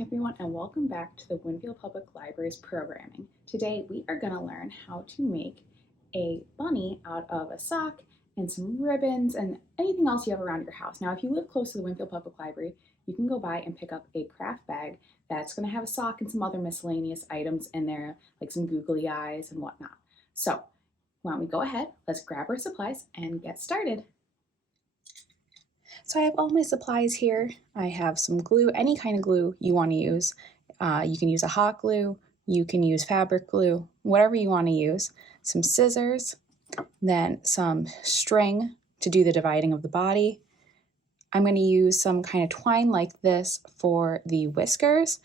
everyone, and welcome back to the Winfield Public Library's programming. Today we are going to learn how to make a bunny out of a sock and some ribbons and anything else you have around your house. Now, if you live close to the Winfield Public Library, you can go by and pick up a craft bag that's going to have a sock and some other miscellaneous items in there, like some googly eyes and whatnot. So, why don't we go ahead, let's grab our supplies and get started. So I have all my supplies here. I have some glue, any kind of glue you want to use. You can use a hot glue, you can use fabric glue, whatever you want to use. Some scissors, then some string to do the dividing of the body. I'm going to use some kind of twine like this for the whiskers,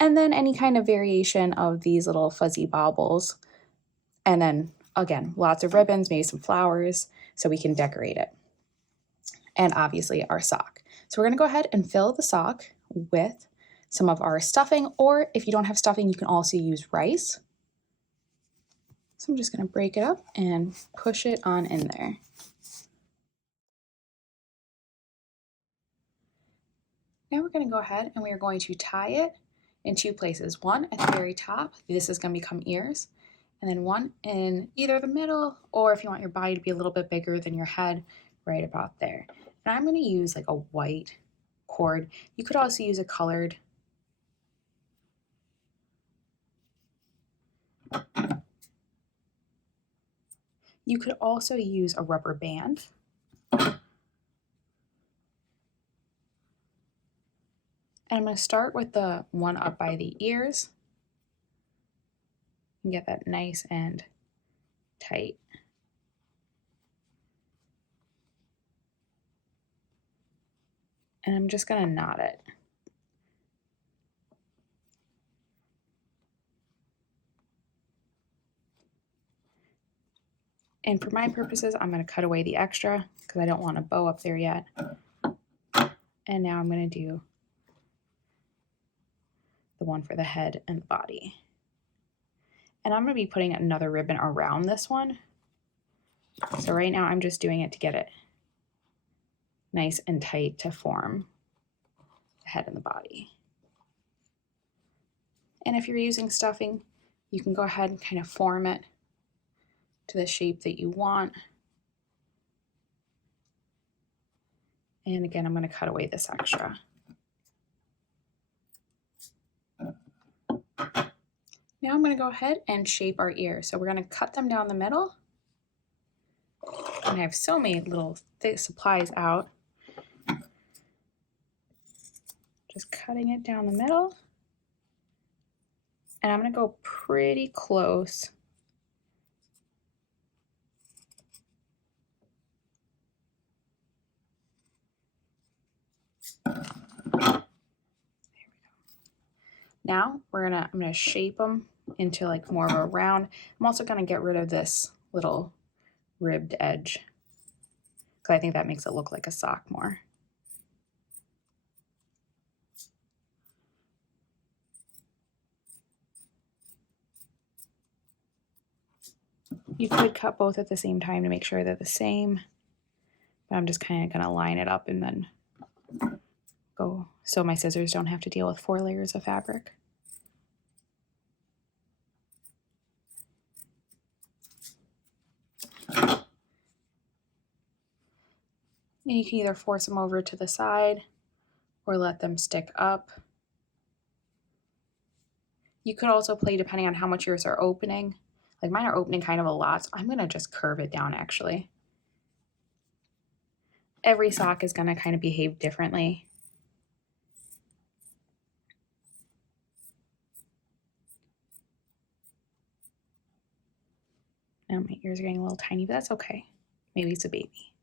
and then any kind of variation of these little fuzzy baubles. And then again, lots of ribbons, maybe some flowers, so we can decorate it. And obviously our sock. So we're going to go ahead and fill the sock with some of our stuffing, or if you don't have stuffing, you can also use rice. So I'm just going to break it up and push it on in there. Now we're going to go ahead and we are going to tie it in two places. One at the very top, this is going to become ears, and then one in either the middle, or if you want your body to be a little bit bigger than your head, right about there. And I'm going to use like a white cord. You could also use a colored. You could also use a rubber band. And I'm going to start with the one up by the ears and get that nice and tight. And I'm just going to knot it. And for my purposes, I'm going to cut away the extra because I don't want a bow up there yet. And now I'm going to do the one for the head and the body. And I'm going to be putting another ribbon around this one. So right now I'm just doing it to get it nice and tight to form the head and the body. And if you're using stuffing, you can go ahead and kind of form it to the shape that you want. And again, I'm going to cut away this extra. Now I'm going to go ahead and shape our ears. So we're going to cut them down the middle. And I have so many little thick supplies out. Just cutting it down the middle. And I'm going to go pretty close. There we go. Now I'm going to shape them into like more of a round. I'm also going to get rid of this little ribbed edge because I think that makes it look like a sock more. You could cut both at the same time to make sure they're the same, but I'm just kind of going to line it up and then go so my scissors don't have to deal with 4 layers of fabric. And you can either force them over to the side or let them stick up. You could also play depending on how much yours are opening. Like mine are opening kind of a lot, so I'm going to just curve it down actually. Every sock is going to kind of behave differently. Now my ears are getting a little tiny, but that's okay. Maybe it's a baby.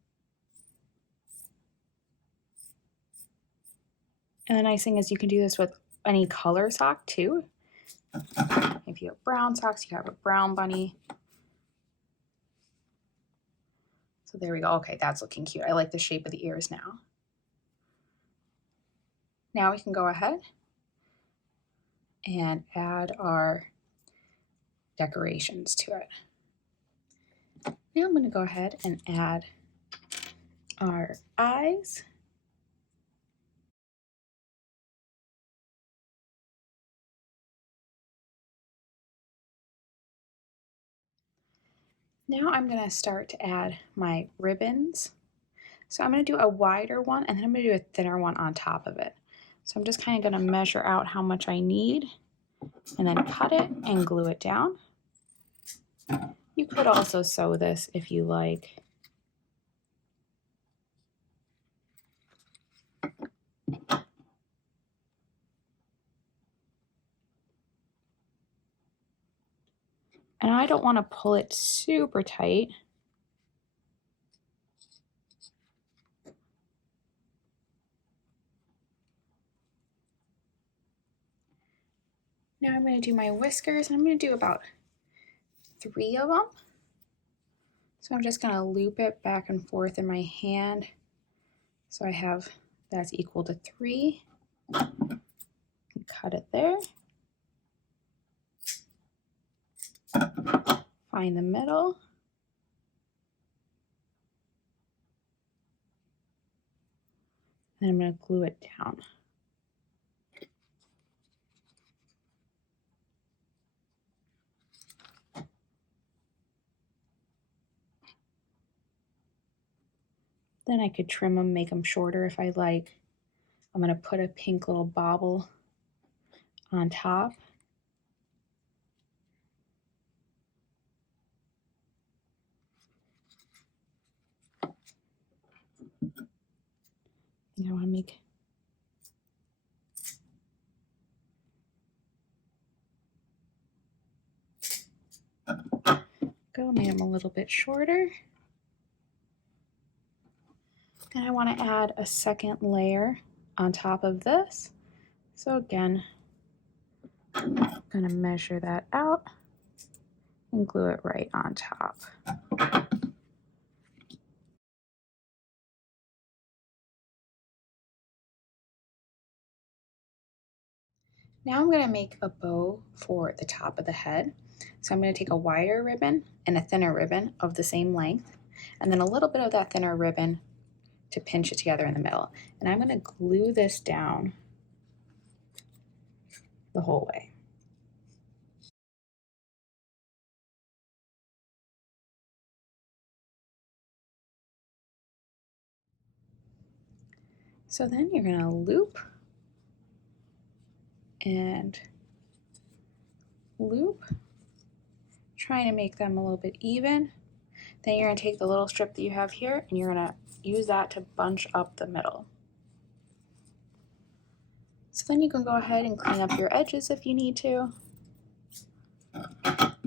And the nice thing is you can do this with any color sock too. If you have brown socks, you have a brown bunny. So there we go. Okay, that's looking cute. I like the shape of the ears now. Now we can go ahead and add our decorations to it. Now I'm going to go ahead and add our eyes. Now I'm going to start to add my ribbons. So I'm going to do a wider one and then I'm going to do a thinner one on top of it. So I'm just kind of going to measure out how much I need and then cut it and glue it down. You could also sew this if you like. And I don't want to pull it super tight. Now I'm going to do my whiskers, and I'm going to do about 3 of them. So I'm just going to loop it back and forth in my hand. So I have that's equal to 3. Cut it there. Find the middle. And I'm going to glue it down. Then I could trim them, make them shorter if I like. I'm going to put a pink little bauble on top. I want to make made them a little bit shorter. And I want to add a second layer on top of this. So again, I'm going to measure that out and glue it right on top. Now I'm going to make a bow for the top of the head. So I'm going to take a wider ribbon and a thinner ribbon of the same length, and then a little bit of that thinner ribbon to pinch it together in the middle. And I'm going to glue this down the whole way. So then you're going to loop and loop, trying to make them a little bit even. Then you're going to take the little strip that you have here and you're going to use that to bunch up the middle. So then you can go ahead and clean up your edges if you need to.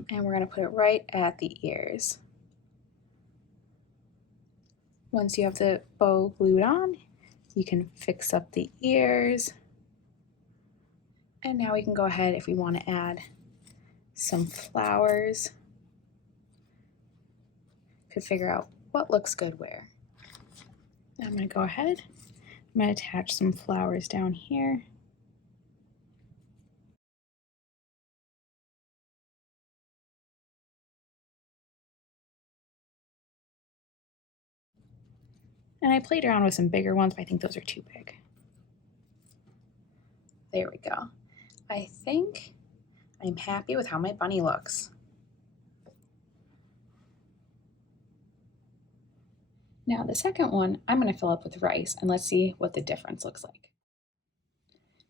And we're going to put it right at the ears. Once you have the bow glued on, you can fix up the ears. And now we can go ahead if we want to add some flowers. Could figure out what looks good where. Now I'm going to go ahead. I'm going to attach some flowers down here. And I played around with some bigger ones, but I think those are too big. There we go. I think I'm happy with how my bunny looks. Now the second one, I'm going to fill up with rice, and let's see what the difference looks like.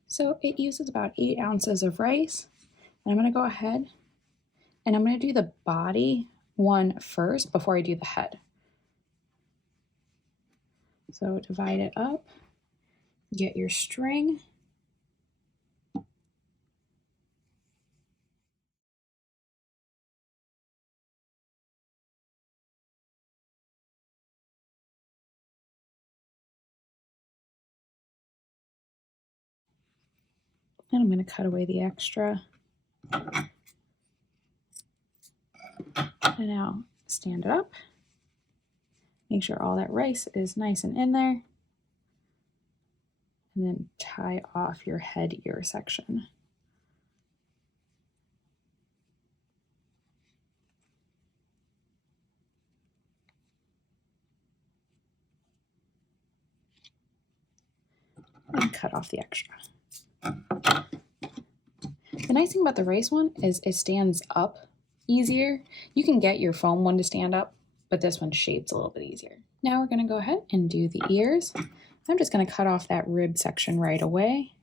So it uses about 8 ounces of rice. And I'm going to go ahead and I'm going to do the body one first before I do the head. So divide it up, get your string. And I'm going to cut away the extra. And now stand it up. Make sure all that rice is nice and in there. And then tie off your head ear section. And cut off the extra. The nice thing about the rice one is it stands up easier. You can get your foam one to stand up, but this one's shaped a little bit easier. Now we're going to go ahead and do the ears. I'm just going to cut off that rib section right away.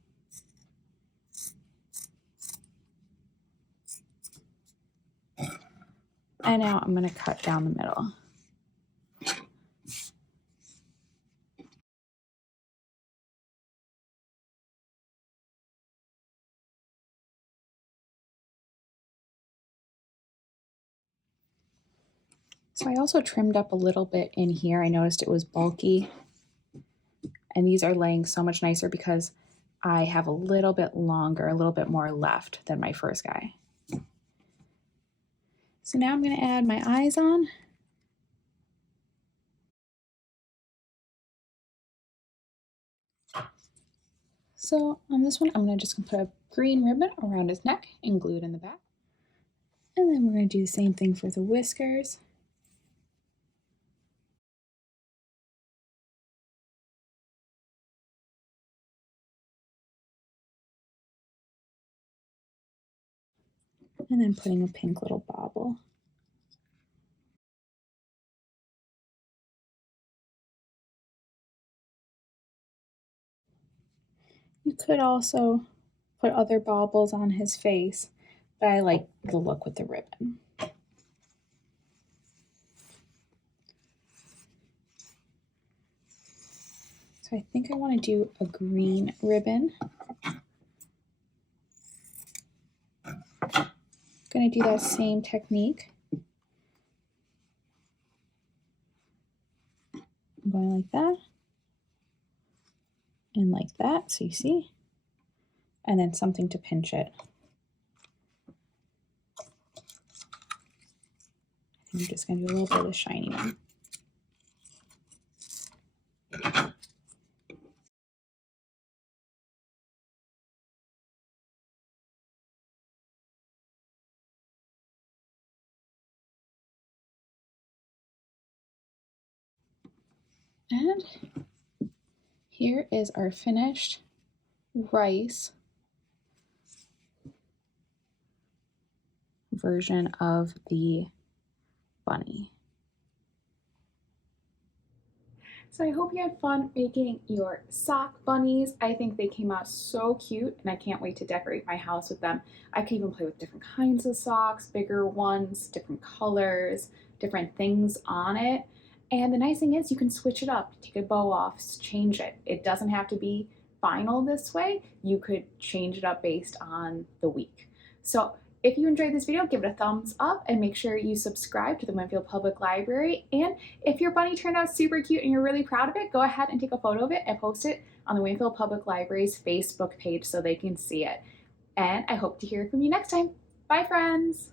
And now I'm going to cut down the middle. So I also trimmed up a little bit in here. I noticed it was bulky. And these are laying so much nicer because I have a little bit longer, a little bit more left than my first guy. So now I'm going to add my eyes on. So on this one, I'm just going to put a green ribbon around his neck and glue it in the back. And then we're going to do the same thing for the whiskers. And then putting a pink little bobble. You could also put other baubles on his face, but I like the look with the ribbon. So I think I want to do a green ribbon. I'm going to do that same technique. I'm going like that and like that, so you see, and then something to pinch it. I'm just going to do a little bit of the shiny one. And here is our finished rice version of the bunny. So I hope you had fun making your sock bunnies. I think they came out so cute and I can't wait to decorate my house with them. I could even play with different kinds of socks, bigger ones, different colors, different things on it. And the nice thing is you can switch it up, take a bow off, change it. It doesn't have to be final this way. You could change it up based on the week. So if you enjoyed this video, give it a thumbs up and make sure you subscribe to the Winfield Public Library. And if your bunny turned out super cute and you're really proud of it, go ahead and take a photo of it and post it on the Winfield Public Library's Facebook page so they can see it. And I hope to hear from you next time. Bye, friends.